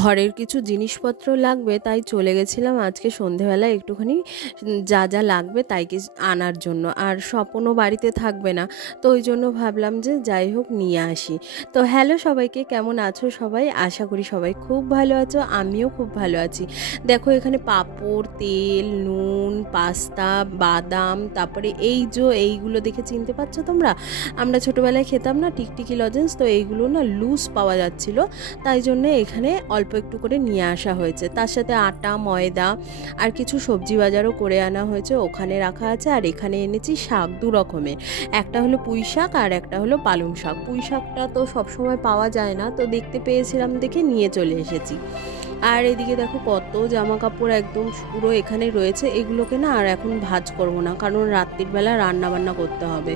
ঘরের কিছু জিনিসপত্র লাগবে, তাই চলে গেছিলাম আজকে সন্ধেবেলা একটুখানি যা যা লাগবে তাই কি আনার জন্য। আর স্বপনও বাড়িতে থাকবে না, তো ওই জন্য ভাবলাম যে যাই হোক নিয়ে আসি। তো হ্যালো সবাইকে, কেমন আছো সবাই? আশা করি সবাই খুব ভালো আছো, আমিও খুব ভালো আছি। দেখো এখানে পাঁপড়, তেল, নুন, পাস্তা, বাদাম, তারপরে এই যে এইগুলো দেখে চিনতে পারছ তোমরা? আমরা ছোটোবেলায় খেতাম না টিকটিকি লজেন্স, তো এইগুলো না লুজ পাওয়া যাচ্ছিল, তাই জন্য এখানে অল্প একটু করে নিয়ে আসা হয়েছে। তার সাথে আটা, ময়দা আর কিছু সবজি বাজারও করে আনা হয়েছে। ওখানে রাখা আছে আর এখানে এনেছি শাক দু রকমের। একটা হলো পুঁই শাক আর একটা হলো পালং শাক। পুঁই শাকটা তো সবসময় পাওয়া যায় না, তো দেখতে পেয়েছিলাম দেখে নিয়ে চলে এসেছি। আর এদিকে দেখো কত জামা কাপড় একদম পুরো এখানে রয়েছে। এগুলোকে না আর এখন ভাজ করব না, কারণ রাত্রির বেলা রান্না বান্না করতে হবে।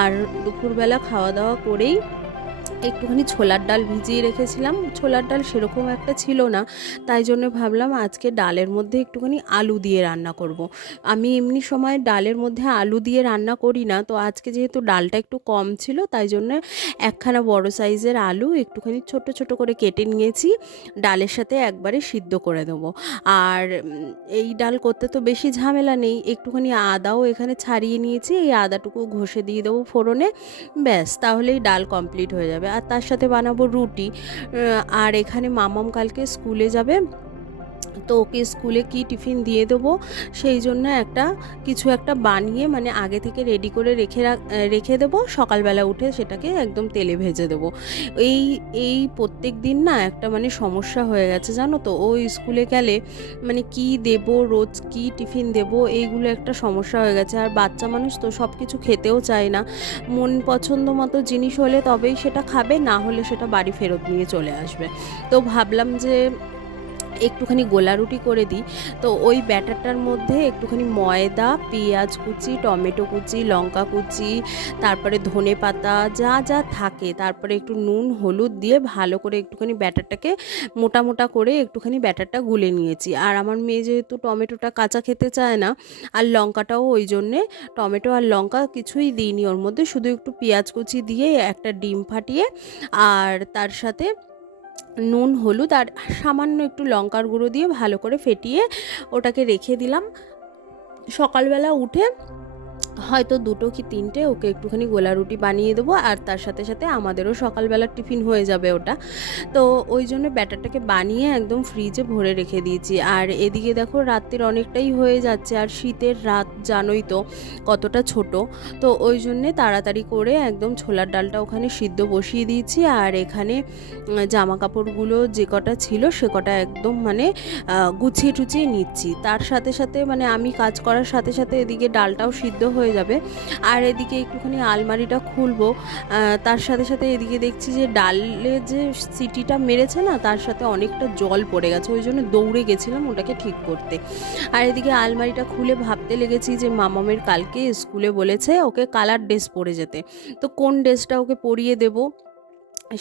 আর দুপুরবেলা খাওয়া দাওয়া করেই একটুখানি ছোলার ডাল ভিজিয়ে রেখেছিলাম। ছোলার ডাল সেরকম একটা ছিল না। তাই জন্য ভাবলাম আজকে ডালের মধ্যে একটুখানি আলু দিয়ে রান্না করব। আমি এমনি সময় ডালের মধ্যে আলু দিয়ে রান্না করি না। তো আজকে যেহেতু ডালটা একটু কম ছিল, তাই জন্য একখানা বড় সাইজের আলু একটুখানি ছোট ছোট করে কেটে নিয়েছি। ডালের সাথে একবারে সিদ্ধ করে দেবো। আর এই ডাল করতে তো বেশি ঝামেলা নেই। একটুখানি আদাও এখানে ছাড়িয়ে নিয়েছি। এই আদাটুকু ঘষে দিয়ে দেবো ফোড়নে। ব্যাস, তাহলেই ডাল কমপ্লিট হয়ে যাবে। আর তার সাথে বানাবো রুটি। আর এখানে মামাম কালকে স্কুলে যাবে। তো ওকে স্কুলে কি টিফিন দিয়ে দেবো? সেই জন্য একটা, কিছু একটা বানিয়ে মানে আগে থেকে রেডি করে রেখে রাখ- দেবো, সকালবেলা উঠে সেটাকে একদম তেলে ভেজে দেবো। এই এই প্রত্যেক দিন না একটা মানে সমস্যা হয়ে গেছে জানো তো? ও স্কুলে গেলে মানে কি দেব রোজ, কি টিফিন দেব, এইগুলো একটা সমস্যা হয়ে গেছে। আর বাচ্চা মানুষ তো সব কিছু খেতেও চায় না। মন পছন্দ মতো জিনিস হলে তবেই সেটা খাবে, না হলে সেটা বাড়ি ফেরত নিয়ে চলে আসবে। তো ভাবলাম যে একটুখানি গোলা রুটি করে দিই। তো ওই ব্যাটারটার মধ্যে একটুখানি ময়দা, পেঁয়াজ কুচি, টমেটো কুচি, লঙ্কা কুচি, তারপরে ধনে পাতা, যা যা থাকে, তারপরে একটু নুন, হলুদ দিয়ে ভালো করে একটুখানি ব্যাটারটাকে মোটা মোটা করে একটুখানি ব্যাটারটা গুলে নিয়েছি। আর আমার মেয়ে যেহেতু টমেটোটা কাঁচা খেতে চায় না, আর লঙ্কাটাও ওই জন্যে টমেটো আর লঙ্কা কিছুই দিইনি ওর মধ্যে, শুধু একটু পেঁয়াজ কুচি দিয়ে একটা ডিম ফাটিয়ে, আর তার সাথে নুন, হলুদ আর সামান্য একটু লঙ্কার গুঁড়ো দিয়ে ভালো করে ফেটিয়ে ওটাকে রেখে দিলাম। সকালবেলা উঠে হয়তো দুটো কি তিনটে, ওকে একটুখানি গোলা রুটি বানিয়ে দেবো আর তার সাথে সাথে আমাদেরও সকালবেলা টিফিন হয়ে যাবে ওটা। তো ওই জন্য ব্যাটারটাকে বানিয়ে একদম ফ্রিজে ভরে রেখে দিয়েছি। আর এদিকে দেখো রাত্রির অনেকটাই হয়ে যাচ্ছে আর শীতের রাত জানোই তো কতটা ছোট। তো ওই জন্যে তাড়াতাড়ি করে একদম ছোলার ডালটা ওখানে সিদ্ধ বসিয়ে দিয়েছি। আর এখানে জামা কাপড়গুলো যে কটা ছিল সে কটা একদম মানে গুছিয়ে টুচিয়ে নিচ্ছি। তার সাথে সাথে মানে আমি কাজ করার সাথে সাথে এদিকে ডালটাও সিদ্ধ হয়ে যাবে। আর এদিকে একটুখানি আলমারিটা খুলবো তার সাথে সাথে এদিকে দেখছি যে ডালে যে সিটিটা মেরেছে না, তার সাথে অনেকটা জল পড়ে গেছে, ওই জন্য দৌড়ে গেছিলাম ওটাকে ঠিক করতে। আর এদিকে আলমারিটা খুলে ভাবতে লেগেছি যে মামামের কালকে স্কুলে বলেছে ওকে কালার ড্রেস পরে যেতে। তো কোন ড্রেসটা ওকে পরিয়ে দেবো?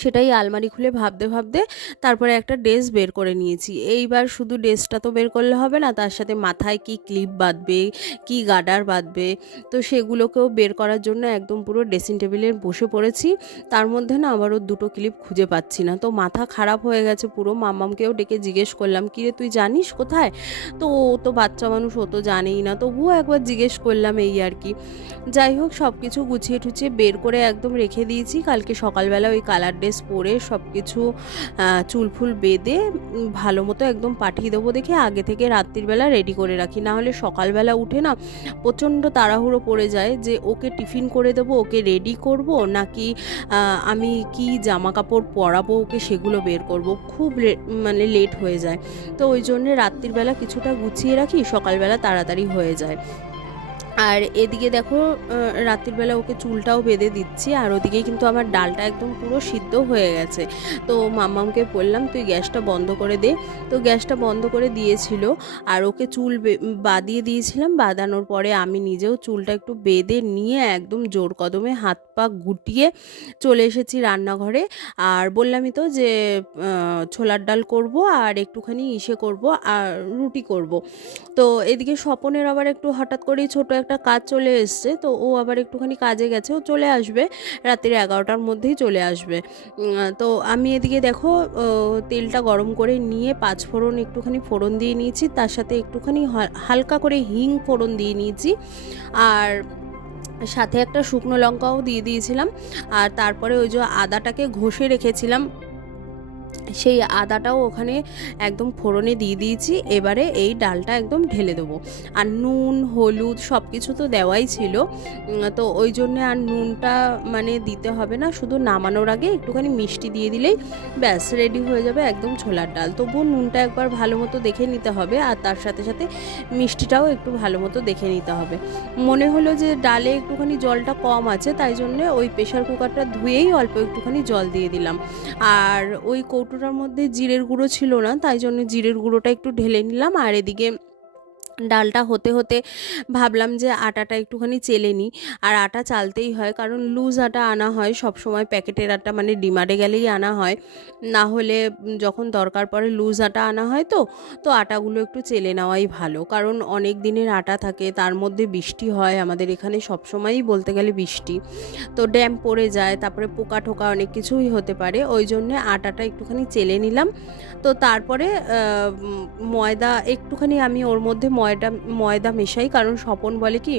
সেটাই আলমারি খুলে ভাবতে ভাবতে তারপরে একটা ড্রেস বের করে নিয়েছি। এইবার শুধু ড্রেসটা তো বের করলে হবে না, তার সাথে মাথায় কি ক্লিপ বাঁধবে, কি গার্ডার বাঁধবে, তো সেগুলোকেও বের করার জন্য একদম পুরো ড্রেসিং টেবিলে বসে পড়েছি। তার মধ্যে না আবারও দুটো ক্লিপ খুঁজে পাচ্ছি না। তো মাথা খারাপ হয়ে গেছে পুরো, মামামকেও ডেকে জিজ্ঞেস করলাম কিরে তুই জানিস কোথায়? তো ও তো বাচ্চা মানুষ, ও তো জানেই না। তবুও একবার জিজ্ঞেস করলাম এই আর কি। যাই হোক সব কিছু গুছিয়ে টুছিয়ে বের করে একদম রেখে দিয়েছি। কালকে সকালবেলা ওই কালার ড্রেস পরে সব কিছু চুল ফুল বেঁধে ভালো মতো একদম পাঠিয়ে দেবো দেখে আগে থেকে রাত্রিবেলা রেডি করে রাখি। না হলে সকালবেলা উঠে না প্রচণ্ড তাড়াহুড়ো পড়ে যায় যে ওকে টিফিন করে দেবো, ওকে রেডি করব, নাকি আমি কি জামা কাপড় পরাবো, ওকে সেগুলো বের করব। খুব মানে লেট হয়ে যায়। তো ওই জন্যে রাত্রিবেলা কিছুটা গুছিয়ে রাখি, সকালবেলা তাড়াতাড়ি হয়ে যায়। আর এদিকে দেখো রাত্রিবেলা ওকে চুলটাও বেঁধে দিচ্ছি, আর ওদিকে কিন্তু আমার ডালটা একদম পুরো সিদ্ধ হয়ে গেছে। তো মাম্মামকে বললাম, তুই গ্যাসটা বন্ধ করে দে। তো গ্যাসটা বন্ধ করে দিয়েছিল, আর ওকে চুল বাঁধিয়ে দিয়েছিলাম। বাঁধানোর পরে আমি নিজেও চুলটা একটু বেঁধে নিয়ে একদম জোর কদমে হাত পা গুটিয়ে চলে এসেছি রান্নাঘরে। আর বললামই তো যে ছোলার ডাল করব আর একটুখানি ইসে করব, আর রুটি করব। তো এদিকে স্বপনের আবার একটু হঠাৎ করেই ছোট একটা কাজ চলে এসছে, তো ও আবার একটুখানি কাজে গেছে, ও চলে আসবে রাত্রির এগারোটার মধ্যেই চলে আসবে। তো আমি এদিকে দেখো তেলটা গরম করে নিয়ে পাঁচ ফোড়ন একটুখানি ফোড়ন দিয়ে নিয়েছি, তার সাথে একটুখানি হালকা করে হিং ফোড়ন দিয়ে নিয়েছি, আর সাথে একটা শুকনো লঙ্কাও দিয়ে দিয়েছিলাম, আর তারপরে ওই যে আদাটাকে ঘষে রেখেছিলাম। সেই আদাটাও ওখানে একদম ফোড়নে দিয়ে দিয়েছি। এবারে এই ডালটা একদম ঢেলে দেবো। আর নুন, হলুদ সব কিছু তো দেওয়াই ছিল। তো ওই জন্যে আর নুনটা মানে দিতে হবে না, শুধু নামানোর আগে একটুখানি মিষ্টি দিয়ে দিলেই ব্যাস রেডি হয়ে যাবে একদম ছোলার ডাল। তবুও নুনটা একবার ভালো মতো দেখে নিতে হবে আর তার সাথে সাথে মিষ্টিটাও একটু ভালো মতো দেখে নিতে হবে। মনে হলো যে ডালে একটুখানি জলটা কম আছে, তাই জন্য ওই প্রেশার কুকারটা ধুয়েই অল্প একটুখানি জল দিয়ে দিলাম। আর ওই কৌটোটার মধ্যে জিরের গুঁড়ো ছিল না তাই জন্য জিরের গুঁড়োটা একটু ঢেলে নিলাম আর এদিকে ডালটা হতে হতে ভাবলাম যে আটাটা একটুখানি চেলে নিই। আর আটা চালতেই হয়, কারণ লুজ আটা আনা হয় সব সময় প্যাকেটের আটা মানে ডিমারে গেলেই আনা হয়। না হলে যখন দরকার পড়ে লুজ আটা আনা হয় তো তো আটাগুলো একটু চেলে নেওয়াই ভালো। কারণ অনেক দিনের আটা থাকে, তার মধ্যে বৃষ্টি হয়, আমাদের এখানে সব সময়ই বলতে গেলে বৃষ্টি। তো ড্যাম পড়ে যায়, তারপরে পোকা ঠোকা অনেক কিছুই হতে পারে, ওই জন্যে আটাটা একটুখানি চেলে নিলাম। তো তারপরে ময়দা একটুখানি আমি ওর মধ্যে ময়দা ময়দা ময়দা মেশাই। কারণ স্বপন বলে কি,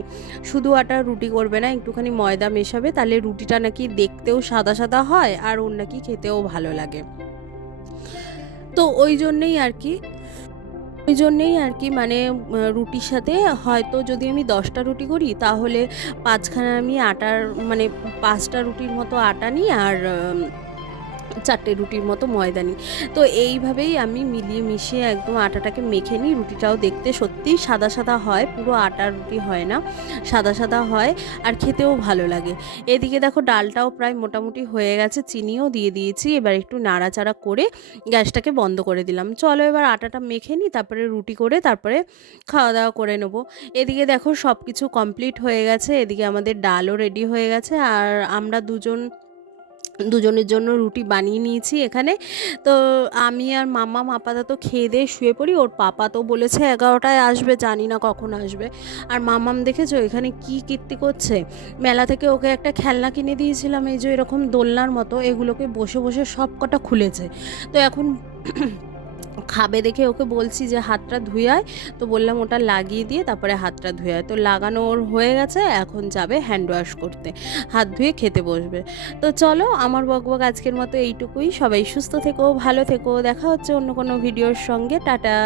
শুধু আটা রুটি করবে না, একটুখানি ময়দা মেশাবে। তাহলে রুটিটা নাকি দেখতেও সাদা সাদা হয়, আর ওর নাকি খেতেও ভালো লাগে। তো ওই জন্যেই আর কি, ওই জন্যেই আর কি মানে রুটির সাথে হয়তো যদি আমি দশটা রুটি করি, তাহলে পাঁচখানা আমি আটার মানে পাঁচটা রুটির মতো আটা নিই, আর চারটে রুটির মতো ময়দা নিই। তো এইভাবেই আমি মিলিয়ে মিশিয়ে একদম আটাটাকে মেখে নিই। রুটিটাও দেখতে সত্যিই সাদা সাদা হয়, পুরো আটার রুটি হয় না, সাদা সাদা হয় আর খেতেও ভালো লাগে। এদিকে দেখো ডালটাও প্রায় মোটামুটি হয়ে গেছে, চিনিও দিয়ে দিয়েছি, এবার একটু নাড়াচাড়া করে গ্যাসটাকে বন্ধ করে দিলাম। চলো এবার আটাটা মেখে নিই, তারপরে রুটি করে তারপরে খাওয়া দাওয়া করে নেব। এদিকে দেখো সব কিছু কমপ্লিট হয়ে গেছে, এদিকে আমাদের ডালও রেডি হয়ে গেছে, আর আমরা দুজন দুজনের জন্য রুটি বানিয়ে নিয়েছি এখানে। তো আমি আর মামা তো খেয়ে দিয়ে শুয়ে পড়ি, ওর পাপা তো বলেছে এগারোটায় আসবে, জানি না কখন আসবে। আর মামাম দেখেছ এখানে কি কীর্তি করছে? মেলা থেকে ওকে একটা খেলনা কিনে দিয়েছিলাম, এই যে এরকম দোলনার মতো, এগুলোকে বসে বসে সব কটা খুলেছে। তো এখন খাবে দেখে ওকে বলছি যে হাতটা ধুয়ে আয়। তো বললাম ওটা লাগিয়ে দিয়ে তারপরে হাতটা ধুয়ে আয়। তো লাগানো ওর হয়ে গেছে, এখন যাবে হ্যান্ড ওয়াশ করতে। হাত ধুয়ে খেতে বসবে। তো চলো আমার বকবক আজকের মতো এইটুকুই। সবাই সুস্থ থেকো, ভালো থেকো। দেখা হচ্ছে অন্য কোনো ভিডিওর সঙ্গে। টাটা।